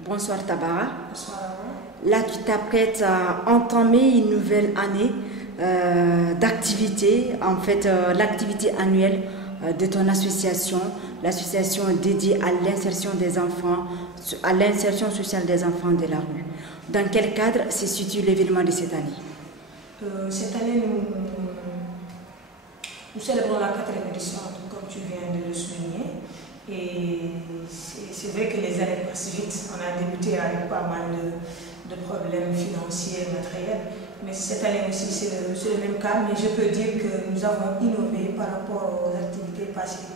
Bonsoir Tabara. Bonsoir. Là, tu t'apprêtes à entamer une nouvelle année d'activité, en fait l'activité annuelle de ton association, l'association dédiée à l'insertion des enfants, à l'insertion sociale des enfants de la rue. Dans quel cadre se situe l'événement de cette année? Cette année, nous célébrons la 4e édition, comme tu viens de le souligner. Et c'est vrai que les années passent vite. On a débuté avec pas mal de problèmes financiers et matériels. Mais cette année aussi, c'est le même cas. Mais je peux dire que nous avons innové par rapport aux activités passées.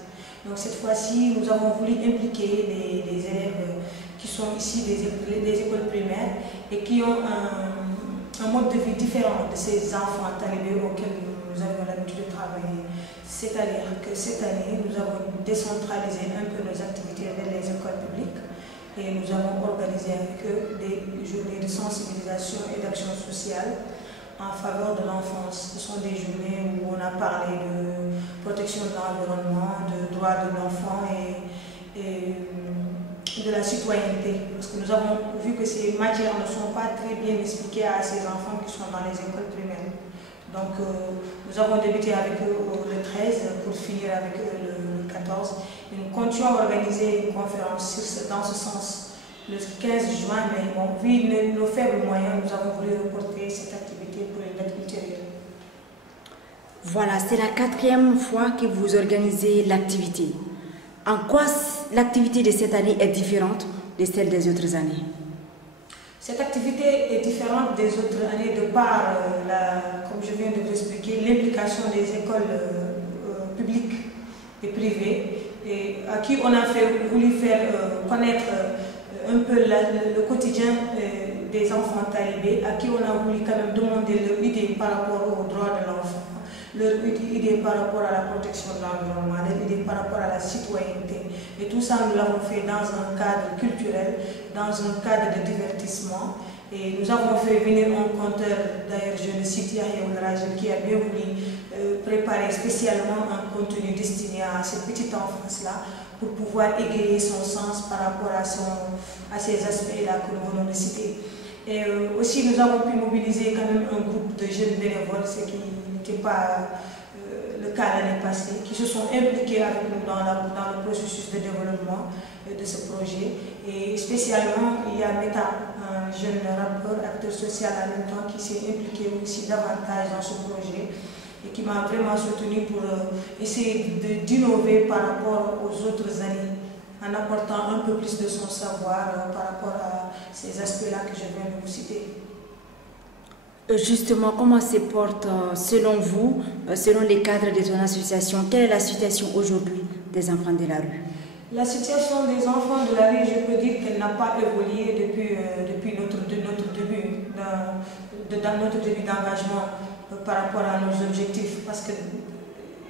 Donc cette fois-ci, nous avons voulu impliquer les élèves qui sont ici des écoles primaires et qui ont un mode de vie différent de ces enfants talibés auxquels nous avons l'habitude de travailler. C'est-à-dire que cette année, nous avons décentralisé un peu nos activités vers les écoles publiques et nous avons organisé avec eux des journées de sensibilisation et d'action sociale en faveur de l'enfance. Ce sont des journées où on a parlé de protection de l'environnement, de droits de l'enfant et de la citoyenneté. Parce que nous avons vu que ces matières ne sont pas très bien expliquées à ces enfants qui sont dans les écoles primaires. Donc nous avons débuté avec eux le 13 pour finir avec eux le 14. Et nous continuons à organiser une conférence dans ce sens le 15 juin, mais bon, vu nos faibles moyens, nous avons voulu reporter cette activité pour une date ultérieure. Voilà, c'est la 4e fois que vous organisez l'activité. En quoi l'activité de cette année est différente de celle des autres années? Cette activité est différente des autres années de par, comme je viens de l'expliquer, l'implication des écoles publiques et privées et à qui on a voulu faire connaître un peu le quotidien des enfants talibés, à qui on a voulu quand même demander leur idée par rapport aux droits de l'enfant, leur idée par rapport à la protection de l'environnement, leur idée par rapport à la citoyenneté. Et tout ça, nous l'avons fait dans un cadre culturel, dans un cadre de divertissement. Et nous avons fait venir un conteur, d'ailleurs je le cite, Yahya Oulrajel, qui a bien voulu préparer spécialement un contenu destiné à cette petite enfance-là pour pouvoir égayer son sens par rapport à ces aspects-là que nous venons de citer. Et aussi, nous avons pu mobiliser quand même un groupe de jeunes bénévoles, ce qui n'était pas le cas l'année passée, qui se sont impliqués avec nous dans le processus de développement de ce projet. Et spécialement, il y a Meta, un jeune rappeur, acteur social en même temps, qui s'est impliqué aussi davantage dans ce projet et qui m'a vraiment soutenu pour essayer d'innover par rapport aux autres années, en apportant un peu plus de son savoir par rapport à ces aspects-là que je viens de vous citer. Justement, comment se porte, selon vous, selon les cadres de ton association, quelle est la situation aujourd'hui des enfants de la rue? La situation des enfants de la rue, je peux dire qu'elle n'a pas évolué depuis notre début, dans notre début d'engagement par rapport à nos objectifs. Parce que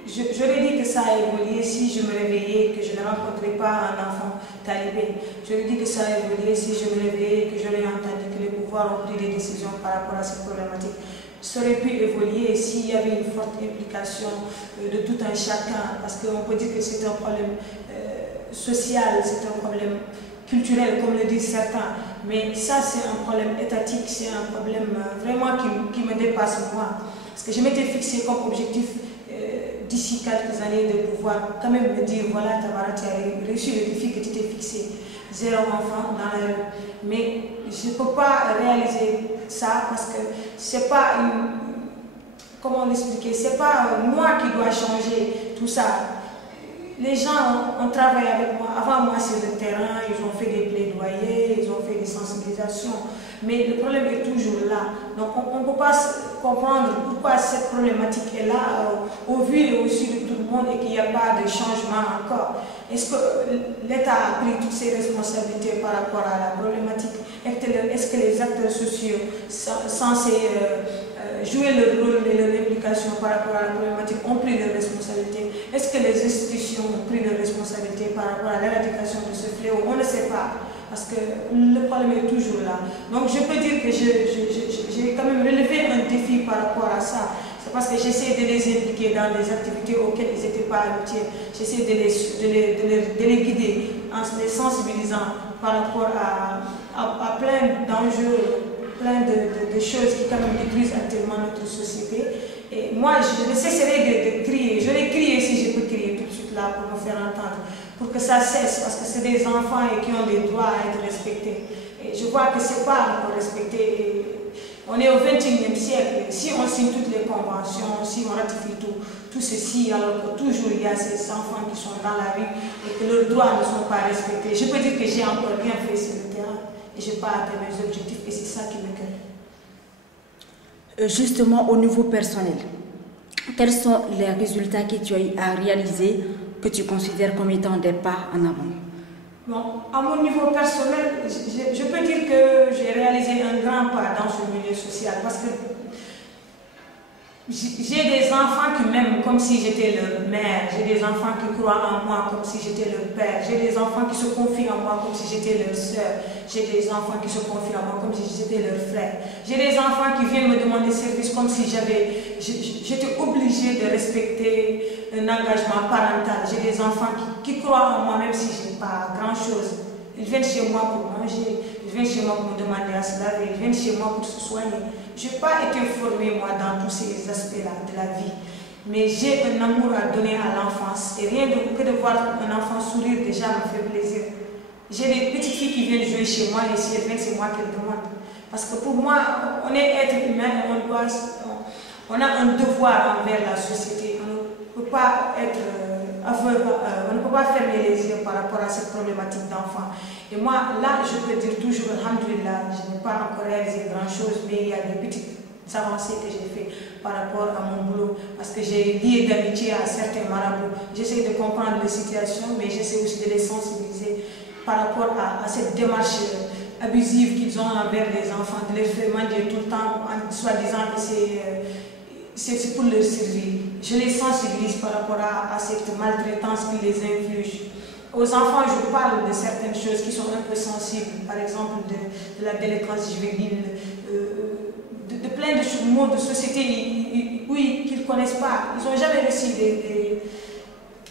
j'aurais dit que ça a évolué si je me réveillais et que je ne rencontrais pas un enfant talibé. J'aurais dit que ça a évolué si je me réveillais et que j'aurais entendu que les pouvoirs ont pris des décisions par rapport à cette problématique. Ça aurait pu évoluer s'il y avait une forte implication de tout un chacun. Parce qu'on peut dire que c'est un problème social, c'est un problème culturel, comme le disent certains. Mais ça, c'est un problème étatique, c'est un problème vraiment qui me dépasse moi. Parce que je m'étais fixé comme objectif d'ici quelques années de pouvoir quand même me dire, voilà, Tabara, tu as réussi le défi que tu t'es fixé, 0 enfant dans la rue. Mais je ne peux pas réaliser ça parce que c'est pas comment l'expliquer, c'est pas moi qui dois changer tout ça. Les gens ont travaillé avec moi, avant moi sur le terrain, ils ont fait des plaidoyers, ils ont fait des sensibilisations, mais le problème est toujours là. Donc on ne peut pas comprendre pourquoi cette problématique est là au vu et au su de tout le monde et qu'il n'y a pas de changement encore. Est-ce que l'État a pris toutes ses responsabilités par rapport à la problématique? Est-ce que les acteurs sociaux sont censés jouer leur rôle et leur implication par rapport à la problématique ont pris leurs responsabilités? Est-ce que les institutions ont pris leurs responsabilités par rapport à l'éradication de ce fléau? On ne sait pas, parce que le problème est toujours là. Donc je peux dire que j'ai quand même relevé un défi par rapport à ça. C'est parce que j'essaie de les impliquer dans des activités auxquelles ils n'étaient pas habitués. J'essaie de les guider en les sensibilisant par rapport à plein d'enjeux, plein de choses qui quand même détruisent actuellement notre société. Et moi, je ne cesserai de crier. Je vais crier si je peux crier tout de suite là pour me faire entendre, pour que ça cesse, parce que c'est des enfants et qui ont des droits à être respectés. Et je vois que ce n'est pas encore respecté. On est au XXIe siècle. Si on signe toutes les conventions, si on ratifie tout ceci, alors que toujours il y a ces enfants qui sont dans la rue et que leurs droits ne sont pas respectés, je peux dire que j'ai encore rien fait sur le terrain et je n'ai pas atteint mes objectifs et c'est ça qui me craint. Justement, au niveau personnel, quels sont les résultats que tu as eu à réaliser que tu considères comme étant des pas en avant? Bon, à mon niveau personnel, je peux dire que j'ai réalisé un grand pas dans ce milieu social parce que j'ai des enfants qui m'aiment comme si j'étais leur mère, j'ai des enfants qui croient en moi comme si j'étais leur père, j'ai des enfants qui se confient en moi comme si j'étais leur soeur, j'ai des enfants qui se confient en moi comme si j'étais leur frère, j'ai des enfants qui viennent me demander service comme si j'étais obligée de respecter un engagement parental, j'ai des enfants qui croient en moi même si je n'ai pas grand chose. Ils viennent chez moi pour manger, ils viennent chez moi pour me demander à se laver, ils viennent chez moi pour se soigner. Je n'ai pas été formée, moi, dans tous ces aspects-là de la vie. Mais j'ai un amour à donner à l'enfance. Et rien que de voir un enfant sourire, déjà, me fait plaisir. J'ai des petites filles qui viennent jouer chez moi, et si elles viennent, c'est moi qui les demande. Parce que pour moi, on est être humain, on a un devoir envers la société. On ne peut pas être aveugle, on ne peut pas fermer les yeux par rapport à cette problématique d'enfants. Et moi, là, je peux dire toujours, alhamdoulilah, je n'ai pas encore réalisé grand-chose, mais il y a des petites avancées que j'ai fait par rapport à mon boulot, parce que j'ai lié d'amitié à certains marabouts. J'essaie de comprendre les situations, mais j'essaie aussi de les sensibiliser par rapport à cette démarche abusive qu'ils ont envers les enfants, de les faire manger tout le temps, en soi-disant que c'est pour leur survie. Je les sensibilise par rapport à cette maltraitance qui les inflige. Aux enfants, je parle de certaines choses qui sont un peu sensibles, par exemple de la délinquance juvénile, de plein de mots de société, oui, qu'ils ne connaissent pas. Ils n'ont jamais reçu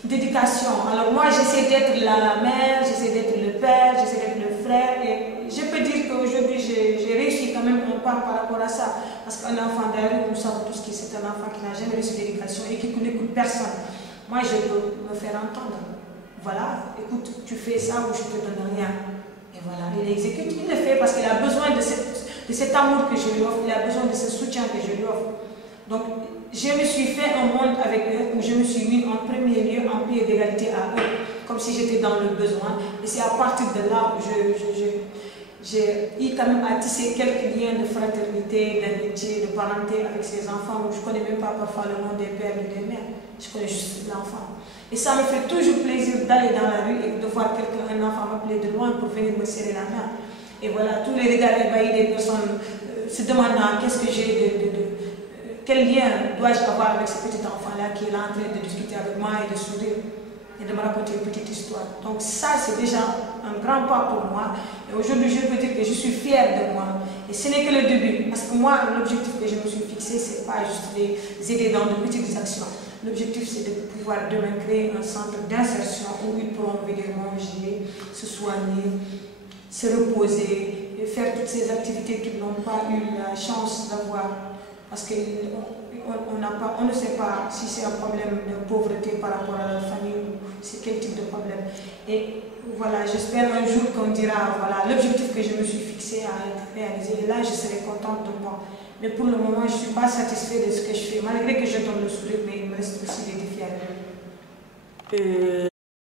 d'éducation. Alors moi, j'essaie d'être la mère, j'essaie d'être le père, j'essaie d'être le frère. Et je peux dire qu'aujourd'hui, j'ai réussi quand même un pas par rapport à ça. Parce qu'un enfant derrière, nous savons tous que c'est un enfant qui n'a jamais reçu d'éducation et qui n'écoute personne. Moi, je peux me faire entendre. Voilà, écoute, tu fais ça ou je te donne rien. Et voilà, il exécute, il le fait parce qu'il a besoin de cet amour que je lui offre, il a besoin de ce soutien que je lui offre. Donc, je me suis fait un monde avec eux où je me suis mis en premier lieu en pied d'égalité à eux, comme si j'étais dans le besoin. Et c'est à partir de là où j'ai eu quand même à tisser quelques liens de fraternité, d'amitié, de parenté avec ces enfants où je ne connais même pas parfois le nom des pères et des mères. Je connais juste l'enfant. Et ça me fait toujours plaisir d'aller dans la rue et de voir un enfant m'appeler de loin pour venir me serrer la main. Et voilà, tous les regards ébahis des personnes se demandant qu'est-ce que j'ai quel lien dois-je avoir avec ce petit enfant-là qui est là en train de discuter avec moi et de sourire et de me raconter une petite histoire. Donc ça, c'est déjà un grand pas pour moi. Et aujourd'hui, je peux dire que je suis fière de moi. Et ce n'est que le début. Parce que moi, l'objectif que je me suis fixé, ce n'est pas juste les aider dans de petites actions. L'objectif, c'est de pouvoir demain créer un centre d'insertion où ils pourront venir manger, se soigner, se reposer et faire toutes ces activités qu'ils n'ont pas eu la chance d'avoir. Parce qu'on ne sait pas si c'est un problème de pauvreté par rapport à leur famille ou c'est quel type de problème. Et voilà, j'espère un jour qu'on dira, voilà, l'objectif que je me suis fixé à être réalisé. Et là, je serai contente de moi. Mais pour le moment, je ne suis pas satisfaite de ce que je fais, malgré que je donne le sourire, mais il me reste aussi des défis à relever.